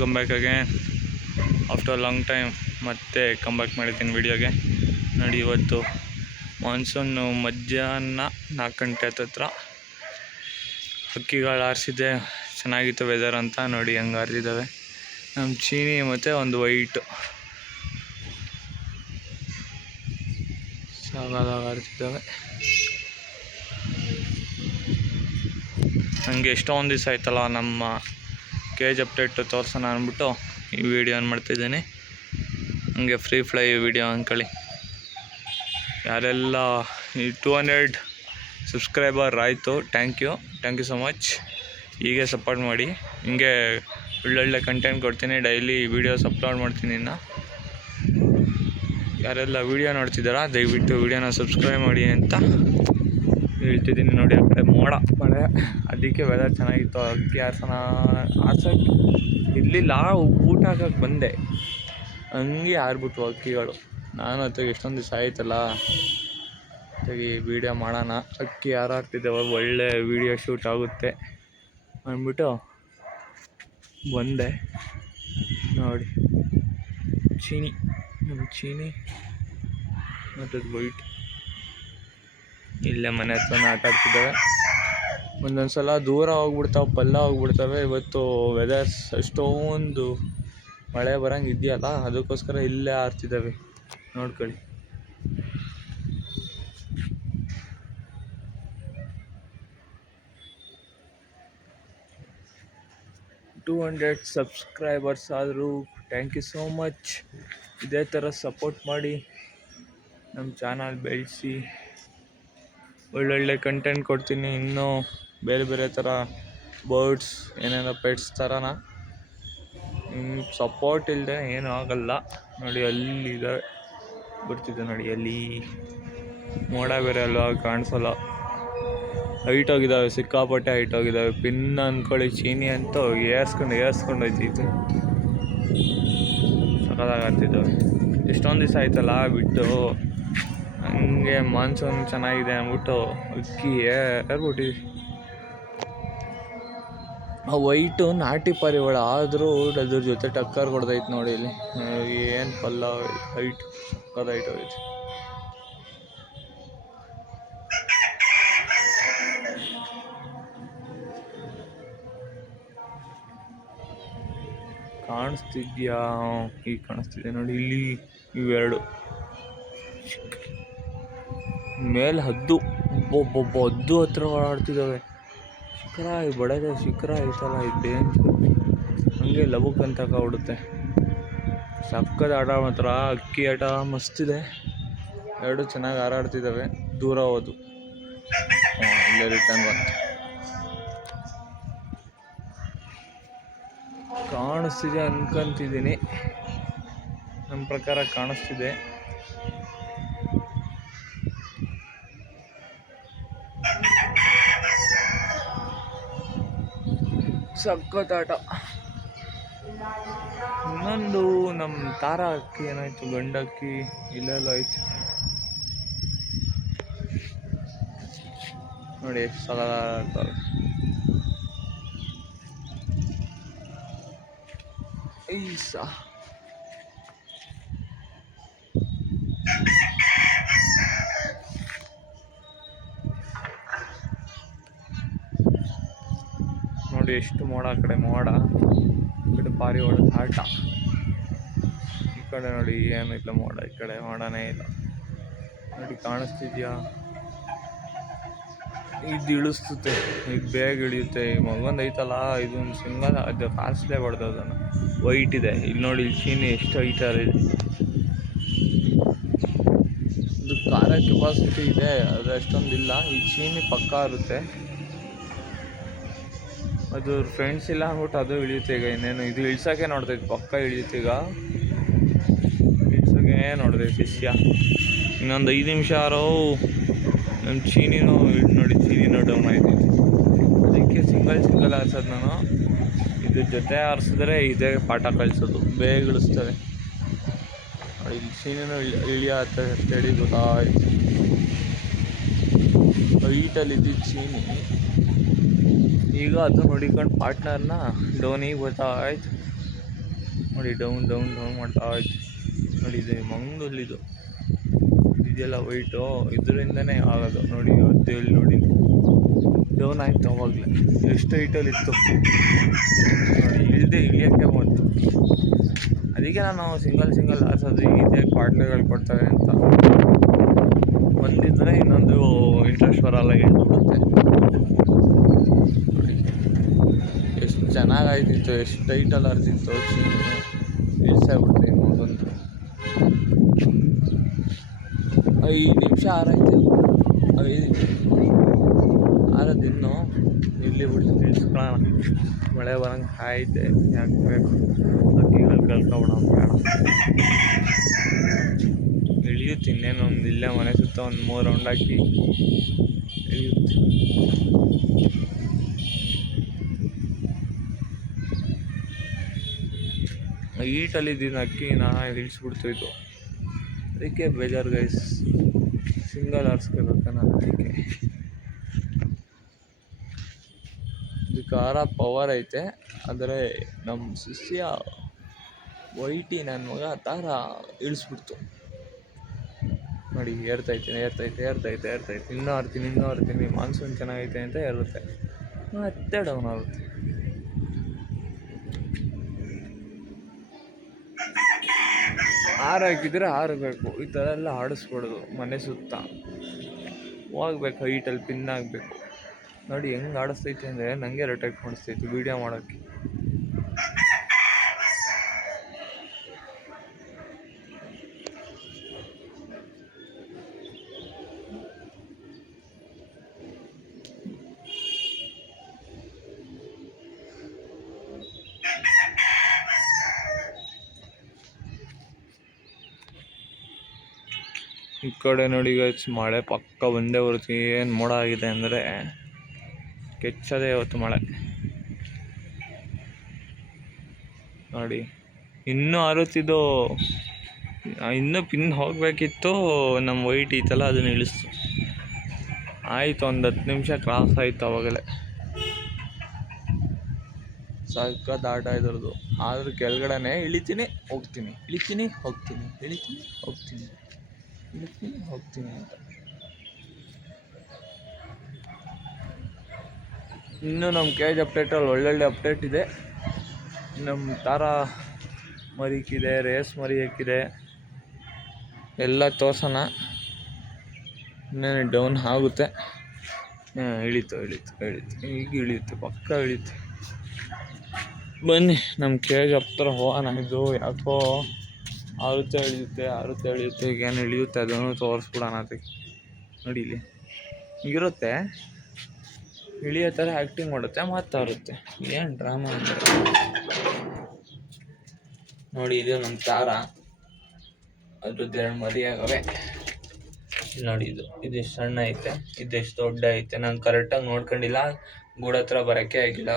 Come back again after long time ಮತ್ತೆ come back ಮಾಡಿದ್ದೀನಿ ವಿಡಿಯೋಗೆ. ನೋಡಿ, ಇವತ್ತು ಮಾನ್ಸೂನು ಮಧ್ಯಾಹ್ನ 4 ಗಂಟೆ ಹತ್ರ ಹಕ್ಕಿಗಳು ಹಾರಿಸಿದೆ. ಚೆನ್ನಾಗಿತ್ತು ವೆದರ್ ಅಂತ. ನೋಡಿ ಹಂಗೆ ಹಾರಿಸಿದ್ದಾವೆ. ನಮ್ಮ ಚೀನಿ ಮತ್ತು ಒಂದು ವೈಟ್ ಸಾಗಾದಾಗ ಹಾರಿಸಿದ್ದಾವೆ. ನನಗೆ ಎಷ್ಟೊಂದು ದಿವಸ ಆಯ್ತಲ್ಲ ನಮ್ಮ ಕೇಜ್ ಅಪ್ಡೇಟ್ ತೋರಿಸೋಣ ಅಂದ್ಬಿಟ್ಟು ಈ ವಿಡಿಯೋ ಆನ್ ಮಾಡ್ತಿದ್ದೀನಿ. ಹಂಗೆ ಫ್ರೀ ಫ್ಲೈ ವಿಡಿಯೋ ಅಂದ್ಕೊಳ್ಳಿ. ಯಾರೆಲ್ಲ ಈ 200 ಸಬ್ಸ್ಕ್ರೈಬರ್ ಆಯಿತು, ಥ್ಯಾಂಕ್ ಯು ಸೊ ಮಚ್. ಹೀಗೆ ಸಪೋರ್ಟ್ ಮಾಡಿ. ಹಿಂಗೆ ಒಳ್ಳೊಳ್ಳೆ ಕಂಟೆಂಟ್ ಕೊಡ್ತೀನಿ, ಡೈಲಿ ವೀಡಿಯೋಸ್ ಅಪ್ಲೋಡ್ ಮಾಡ್ತೀನಿ. ಇನ್ನು ಯಾರೆಲ್ಲ ವೀಡಿಯೋ ನೋಡ್ತಿದ್ದಾರಾ ದಯವಿಟ್ಟು ವೀಡಿಯೋನ ಸಬ್ಸ್ಕ್ರೈಬ್ ಮಾಡಿ ಅಂತ ಹೇಳ್ತಿದ್ದೀನಿ. ನೋಡಿ ಆ ಕಡೆ ಮಳೆ, ಅದಕ್ಕೆ ವೆದರ್ ಚೆನ್ನಾಗಿತ್ತು. ಅಕ್ಕಿ ಆರ್ಸೋಕ್ಕೆ ಇರಲಿಲ್ಲ, ಊಟ ಹಾಕೋಕ್ಕೆ ಬಂದೆ, ಹಂಗೆ ಆರ್ಬಿಟ್ವು ಅಕ್ಕಿಗಳು. ನಾನು ಅತ್ತಾಗ ಎಷ್ಟೊಂದು ದಿವಸ ಆಯ್ತಲ್ಲ ಅತ್ತಾಗಿ ವೀಡಿಯೋ ಮಾಡೋಣ, ಅಕ್ಕಿ ಹಾರಾಡ್ತಿದ್ದಾವೆ, ಒಳ್ಳೆ ವೀಡಿಯೋ ಶೂಟ್ ಆಗುತ್ತೆ ಅಂದ್ಬಿಟ್ಟು ಬಂದೆ. ನೋಡಿ ನಮ್ಮ ಚೀನಿ ಮತ್ತು ವೈಟ್ ಇಲ್ಲೇ ಮನೆ ಹತ್ರನೇ ಆಟ ಆಡ್ತಿದ್ದಾವೆ. ಒಂದೊಂದು ಸಲ ದೂರ ಹೋಗ್ಬಿಡ್ತಾವೆ, ಪಲ್ಲ ಹೋಗ್ಬಿಡ್ತವೆ. ಇವತ್ತು ವೆದರ್ಸ್ ಅಷ್ಟೊಂದು ಮಳೆ ಬರೋಂಗೆ ಇದೆಯಲ್ಲ, ಅದಕ್ಕೋಸ್ಕರ ಇಲ್ಲೇ ಆಡ್ತಿದ್ದಾವೆ. ನೋಡ್ಕೊಳ್ಳಿ. ಟು 200 ಸಬ್ಸ್ಕ್ರೈಬರ್ಸ್ ಆದರೂ ಥ್ಯಾಂಕ್ ಯು ಸೋ ಮಚ್. ಇದೇ ಥರ ಸಪೋರ್ಟ್ ಮಾಡಿ, ನಮ್ಮ ಚಾನಲ್ ಬೆಳೆಸಿ, ಒಳ್ಳೊಳ್ಳೆ ಕಂಟೆಂಟ್ ಕೊಡ್ತೀನಿ. ಇನ್ನೂ ಬೇರೆ ಬೇರೆ ಥರ ಬರ್ಡ್ಸ್, ಏನೇನೋ ಪೆಟ್ಸ್ ಥರನ. ಸಪೋರ್ಟ್ ಇಲ್ಲದೆ ಏನೂ ಆಗೋಲ್ಲ. ನೋಡಿ ಅಲ್ಲಿದ್ದಾವೆ, ಬರ್ತಿದ್ದೆ ನೋಡಿ. ಅಲ್ಲಿ ಮೋಡ ಬೇರೆ ಅಲ್ವಾ, ಕಾಣಿಸಲ್ಲ. ಹೈಟ್ ಹೋಗಿದ್ದಾವೆ, ಸಿಕ್ಕಾಪಟ್ಟೆ ಹೈಟ್ ಹೋಗಿದ್ದಾವೆ. ಪಿನ್ ಅಂದ್ಕೊಳ್ಳಿ. ಚೀನಿ ಅಂತೂ ಏರ್ಸ್ಕೊಂಡು ಹೋಯ್ತೈತೆ. ಸಖತ್ತಾಗಿ ಆಗ್ತಿದ್ದಾವೆ. ಎಷ್ಟೊಂದು ದಿವಸ ಆಯ್ತಲ್ಲ ಬಿಟ್ಟು. ಹಂಗೆ ಮಾನ್ಸೂನ್ ಚೆನ್ನಾಗಿದೆ ಅಂದ್ಬಿಟ್ಟು ಅಕ್ಕಿ ಏರ್ಬಿಟ್ಟಿದ್ವಿ. ಆ ವೈಟು ನಾಟಿ ಪಾರಿವಾಳ ಆದರೂ ಅದ್ರ ಜೊತೆ ಟಕ್ಕರ್ ಕೊಡ್ದೈತೆ ನೋಡಿ. ಇಲ್ಲಿ ಏನು ಪಲ್ಲ ಹೈಟ್, ಸಕ್ಕದ ಹೈಟ್ ಹೋಗೈತೆ. ಕಾಣಿಸ್ತಿದ್ಯಾ? ಈಗ ಕಾಣಿಸ್ತಿದೆ ನೋಡಿ. ಇಲ್ಲಿ ಇವೆರಡು ಮೇಲೆ ಹದ್ದು ಹತ್ರ ಓಡಾಡ್ತಿದ್ದಾವೆ. ಶಿಖರ ಐತಲ್ಲ, ಇದು ಡೇಂಜರ್. ಹಂಗೆ ಲಬುಕ್ ಅಂತ ಹೊಡುತ್ತೆ. ಸಕ್ಕದ ಆಟ ಮಾತ್ರ. ಅಕ್ಕಿ ಆಟ ಮಸ್ತಿದೆ. ಎರಡು ಚೆನ್ನಾಗಿ ಹಾರಾಡ್ತಿದ್ದಾವೆ. ದೂರ ಹೋದು ಇಲ್ಲೇ ರಿಟರ್ನ್ ಬಂತು. ಕಾಣಿಸ್ತಿದೆ ಅನ್ಕೊಂತಿದ್ದೀನಿ. ನಮ್ಮ ಪ್ರಕಾರ ಕಾಣಿಸ್ತಿದೆ. ಸಕ್ಕತ್ತಾಟ. ಇನ್ನೊಂದು ನಮ್ಮ ತಾರ ಅಕ್ಕಿ ಏನಾಯ್ತು, ಗಂಡಕ್ಕಿ ಇಲ್ಲೆಲ್ಲ ಐತಿ ನೋಡಿ. ಎಷ್ಟು ಸಲ ಐಸ ನೋಡಿ. ಎಷ್ಟು ಮೋಡ, ಆ ಕಡೆ ಮೋಡ, ಈ ಕಡೆ ಪಾರಿವಾಳ ಆಟ. ಈ ಕಡೆ ನೋಡಿ ಏನೂ ಇಲ್ಲ ಮೋಡ, ಈ ಕಡೆ ಮೋಡನೇ ಇಲ್ಲ ನೋಡಿ. ಕಾಣಿಸ್ತಿದ್ಯಾ? ಇದು ಇಳಿಸ್ತುತ್ತೆ, ಈಗ ಬೇಗ ಇಳಿಯುತ್ತೆ. ಈ ಮಗೊಂದು ಐತಲ್ಲ, ಇದೊಂದು ಸಿಂಗಲ್, ಅದು ಕಾಣಿಸ್ಲೇಬಾರ್ದು. ಅದನ್ನು ವೈಟ್ ಇದೆ. ಇಲ್ಲಿ ನೋಡಿ, ಇಲ್ಲಿ ಚೀನಿ ಎಷ್ಟು ಹೈಟರ್ ಇದೆ. ಇದು ಕಾರ ಕೆಪಾಸಿಟಿ ಇದೆ, ಅದು ಅಷ್ಟೊಂದಿಲ್ಲ. ಈ ಚೀನಿ ಪಕ್ಕ ಇರುತ್ತೆ. ಅದು ಫ್ರೆಂಡ್ಸ್ ಇಲ್ಲ ಅಂದ್ಬಿಟ್ಟು ಅದು ಇಳಿಯುತ್ತೆ. ಈಗ ಇನ್ನೇನು ಇದು ಇಳ್ಸೋಕ್ಕೆ ನೋಡ್ತೈತೆ, ಪಕ್ಕ ಇಳಿಯುತ್ತೆ. ಈಗ ಇಳ್ಸೋಕ್ಕೆ ನೋಡ್ತೈತೆ ಶಿಷ್ಯ. ಇನ್ನೊಂದು 5 ನಿಮಿಷ ಯಾರೋ ನಮ್ಮ ಚೀನಿನೂ ನೋಡಿ. ಚೀನಿನೂ ಡೌನ್ ಆಯ್ತೈತೆ. ಅದಕ್ಕೆ ಸಿಂಗಲ್ ಹಾರಿಸೋದು ನಾನು. ಇದ್ರ ಜೊತೆ ಹಾರಿಸಿದ್ರೆ ಇದೇ ಪಾಠ ಕಳಿಸೋದು, ಬೇಗ ಇಳಿಸ್ತವೆ ನೋಡಿ. ಇಲ್ಲಿ ಚೀನಿನೂ ಇಳಿಯತ್ತೆ ಸ್ಟಡಿ ಗೊತ್ತಾಯ್ತು. ಹೈಟಲ್ಲಿ ಇದ್ದಿದ್ದು ಚೀನಿ ಈಗ ಅದು ನೋಡಿಕೊಂಡು ಪಾರ್ಟ್ನರ್ನ ಡೋನಿಗೆ ಬರ್ತಾಯಿತ್ತು. ನೋಡಿ ಡೌನ್ ಡೌನ್ ಡೌನ್ ಮಾಡ್ತಾ ಆಯ್ತು. ನೋಡಿ ಇದು ಮಂಗಲ್ಲಿದು ಇದೆಲ್ಲ ವೈಟು, ಇದರಿಂದನೇ ಆಗೋದು. ನೋಡಿ ಅದೇಳಿ ನೋಡಿ ಡೌನ್ ಆಯಿತು. ಅವಾಗಲೇ ಎಷ್ಟು ಹೈಟಲ್ಲಿ ಇತ್ತು ನೋಡಿ, ಇಳಿಯೋಕ್ಕೆ ಬಂತು. ಅದಕ್ಕೆ ನಾನು ಸಿಂಗಲ್ ಆರಿಸೋದು ಇದೆ, ಕ್ವಾಟ್ಲೆಗಳು ಕೊಡ್ತವೆ ಅಂತ. ಒಂದಿದ್ರೆ ಇನ್ನೊಂದು ಇಂಟ್ರೆಸ್ಟ್ ಬರೋಲ್ಲ, ಹೇಳ್ಬಿಡುತ್ತೆ. ನೋಡಿ ಎಷ್ಟು ಚೆನ್ನಾಗಾಯ್ತಿತ್ತು, ಎಷ್ಟು ಟೈಟಲ್ಲಿ ಆರ್ತಿತ್ತು. ಇಳಿಸಾಗ್ಬಿಡ್ತೀನಿ ಇನ್ನೊಂದು 5 ನಿಮಿಷ ಆರೈತೆ. 5 ಆರೋದಿನ್ನು ಇಲ್ಲಿ ಬಿಟ್ಟು ನಿಲ್ಸ್ಕೊಳ್ಳೋಣ. ಮಳೆ ಬರಂಗೆ ಆಯ್ತೆ, ಯಾಕೆ ಬೇಕು ಅಕ್ಕಿಗಳು ಕಳ್ಕೊಬಿಡೋಣ ಬೇಡ. ಇಳಿಯುತ್ತೆ ಇನ್ನೇನು, ಒಂದು ಇಲ್ಲೇ ಮನೆ ಸುತ್ತ ಒಂದು 3 ರೌಂಡ್ ಹಾಕಿ ಇಳಿಯುತ್ತೆ. ಈಟಲ್ಲಿದ್ದೀನಿ ಅಕ್ಕಿನ ಇಳಿಸ್ಬಿಡ್ತಿತ್ತು. ಅದಕ್ಕೆ ಬೇಜಾರು ಗೈಸ್, ಸಿಂಗಲ್ ಆರಿಸ್ಕೋಬೇಕು ನಾನು. ಇದಕ್ಕೆ ಆರ ಪವರ್ ಐತೆ, ಆದರೆ ನಮ್ಮ ಶಿಷ್ಯ ವೈಟಿ ನನ್ನ ಮಗ ತಾರ ಇಳಿಸ್ಬಿಡ್ತು. ನೋಡಿ ಏರ್ತೈತೆ. ಇನ್ನೂ ಆರ್ತೀನಿ. ಮಾನ್ಸೂನ್ ಚೆನ್ನಾಗೈತೆ ಅಂತ ಏರುತ್ತೆ, ಮತ್ತೆ ಡೌನ್ ಆಗುತ್ತೆ. ಹಾಕಿದ್ರೆ ಹಾರಬೇಕು, ಈ ಥರ ಎಲ್ಲ ಆಡಿಸ್ಬಾರ್ದು. ಮನೆ ಸುತ್ತ ಹೋಗ್ಬೇಕು, ಹೈಟಲ್ಲಿ ಪಿನ್ ಆಗಬೇಕು. ನೋಡಿ ಹೆಂಗೆ ಆಡಿಸ್ತೈತೆ ಅಂದರೆ ನನಗೆ ರೊಟೇಟ್ ಮಾಡಿಸ್ತೈತೆ ವೀಡಿಯೋ ಮಾಡೋಕ್ಕೆ. ಈ ಕಡೆ ನೋಡಿ ಗೈಸ್, ಮಳೆ ಪಕ್ಕ ಬಂದೇ ಬರುತ್ತೆ. ಏನು ಮೋಡ ಆಗಿದೆ ಅಂದರೆ ಕೆಚ್ಚದೆ ಇವತ್ತು ಮಳೆ. ನೋಡಿ ಇನ್ನೂ ಆರುತ್ತಿದ್ದು, ಇನ್ನೂ ಪಿನ್ ಹೋಗಬೇಕಿತ್ತು. ನಮ್ಮ ವೈಟ್ ಇತ್ತಲ್ಲ ಅದನ್ನು ಇಳಿಸ್ತು. ಆಯಿತು, ಒಂದು 10 ನಿಮಿಷ ಕ್ರಾಸ್ ಆಯಿತು. ಅವಾಗಲೇ ಸಖತ್ ಆಟ ಇದ್ರದ್ದು. ಆದರೂ ಕೆಳಗಡೆನೇ ಇಳಿತೀನಿ ಹೋಗ್ತೀನಿ ಅಂತ. ಇನ್ನೂ ನಮ್ಮ ಕೇಜ್ ಅಪ್ಡೇಟಲ್ಲಿ ಒಳ್ಳೊಳ್ಳೆ ಅಪ್ಡೇಟ್ ಇದೆ. ನಮ್ಮ ತಾರ ಮರಿಕಿದೆ, ರೇಸ್ ಮರಿ ಹಾಕಿದೆ, ಎಲ್ಲ ತೋರ್ಸೋಣ. ಇನ್ನೇನು ಡೌನ್ ಆಗುತ್ತೆ. ಇಳೀತು ಈಗ ಇಳಿಯುತ್ತೆ, ಪಕ್ಕ ಇಳಿಯುತ್ತೆ. ಬನ್ನಿ ನಮ್ಮ ಕೇಜ್ ಹತ್ರ ಹೋಗೋಣ. ಇದು ಯಾಕೋ ಆರುತ್ತೆ ಇಳಿಯುತ್ತೆ. ಈಗ ಏನು ಇಳಿಯುತ್ತೆ ಅದನ್ನು ತೋರಿಸ್ಬಿಡೋಣ. ಅದಕ್ಕೆ ನೋಡಿ ಇಲ್ಲಿ ಹಿಂಗಿರುತ್ತೆ, ಇಳಿಯೋ ಥರ ಆ್ಯಕ್ಟಿಂಗ್ ಮಾಡುತ್ತೆ, ಮಾತಾಡುತ್ತೆ. ಏನು ಡ್ರಾಮಾ ಅಂದರೆ ನೋಡಿ, ಇದು ನಮ್ಮ ತಾರ, ಅದ್ರದ್ದು 2 ಮರಿ ಆಗವೆ. ನೋಡಿ ಇದೆಷ್ಟು ಸಣ್ಣ ಐತೆ, ಇದೆಷ್ಟು ದೊಡ್ಡ ಐತೆ. ನಾನು ಕರೆಕ್ಟಾಗಿ ನೋಡ್ಕೊಂಡಿಲ್ಲ, ಗೂಡ ಹತ್ರ ಬರೋಕ್ಕೆ ಆಗಿಲ್ಲ.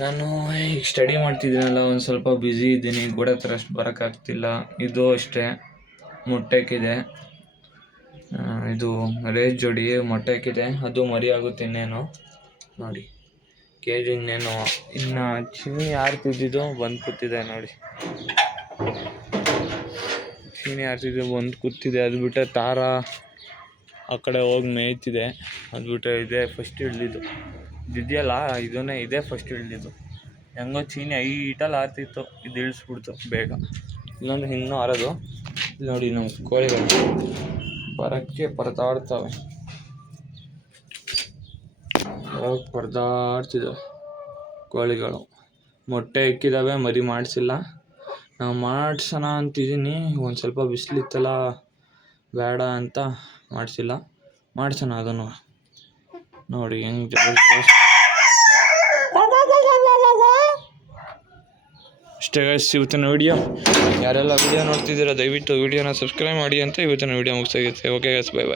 ನಾನು ಈಗ ಸ್ಟಡಿ ಮಾಡ್ತಿದ್ದೀನಲ್ಲ, ಒಂದು ಸ್ವಲ್ಪ ಬ್ಯುಸಿ ಇದ್ದೀನಿ, ಗೂಡ ಹತ್ರ ಅಷ್ಟು ಬರೋಕ್ಕಾಗ್ತಿಲ್ಲ. ಇದು ಅಷ್ಟೇ ಮೊಟ್ಟೆ ಹಾಕಿದೆ. ಇದು ರೇಸ್ ಜೋಡಿ ಮೊಟ್ಟೆ ಹಾಕಿದೆ, ಅದು ಮರಿ ಆಗುತ್ತೆ ಇನ್ನೇನು. ನೋಡಿ ಕೇಜ್ ಇನ್ನೇನು, ಇನ್ನು ಚೀನಿ ಆರ್ತಿದ್ದು ಬಂದು ಕೂತಿದೆ. ನೋಡಿ ಚೀನಿ ಆರ್ತಿದ್ದು ಬಂದು ಕೂತಿದೆ. ಅದು ಬಿಟ್ಟರೆ ತಾರ ಆ ಕಡೆ ಹೋಗಿ ಮೇಯ್ತಿದೆ. ಅದು ಬಿಟ್ಟರೆ ಇದೇ ಫಸ್ಟ್ ಇಳಿದಿದ್ದು. ಇದೆಯಲ್ಲ ಇದೇ ಫಸ್ಟ್ ಇಳಿದಿದ್ದು. ಹೆಂಗೋ ಚೀನಿ ಹೈಟಲ್ಲಿ ಆರ್ತಿತ್ತು, ಇದು ಇಳಿಸ್ಬಿಡ್ತು ಬೇಗ. ಇನ್ನೊಂದು ಇನ್ನೂ ಆರೋದು. ನೋಡಿ ನಮ್ಮ ಕೋಳಿಗಳು ಬರೋಕ್ಕೆ ಪರದಾಡ್ತವೆ, ಪರದಾಡ್ತಿದ್ದಾವೆ ಕೋಳಿಗಳು. ಮೊಟ್ಟೆ ಇಕ್ಕಿದ್ದಾವೆ, ಮರಿ ಮಾಡಿಸಿಲ್ಲ. ನಾವು ಮಾಡಿಸೋಣ ಅಂತಿದ್ದೀನಿ, ಒಂದು ಸ್ವಲ್ಪ ಬಿಸಿಲಿತ್ತಲ್ಲ ಬೇಡ ಅಂತ ಮಾಡಿಸಿಲ್ಲ. ಮಾಡಿಸೋಣ ಅದನ್ನು. ನೋಡಿ ಹೆಂಗೆ ಜಬರ್ದಸ್ತ್. ಅಷ್ಟೇ ಗೈಸ್ ಇವತ್ತಿನ ವಿಡಿಯೋ. ಯಾರೆಲ್ಲ ವಿಡಿಯೋ ನೋಡ್ತಿದ್ದೀರಾ ದಯವಿಟ್ಟು ವಿಡಿಯೋನ ಸಬ್ಸ್ಕ್ರೈಬ್ ಮಾಡಿ ಅಂತ ಇವತ್ತಿನ ವಿಡಿಯೋ ಮುಗಿಸಾಗಿರುತ್ತೆ. Okay guys, by.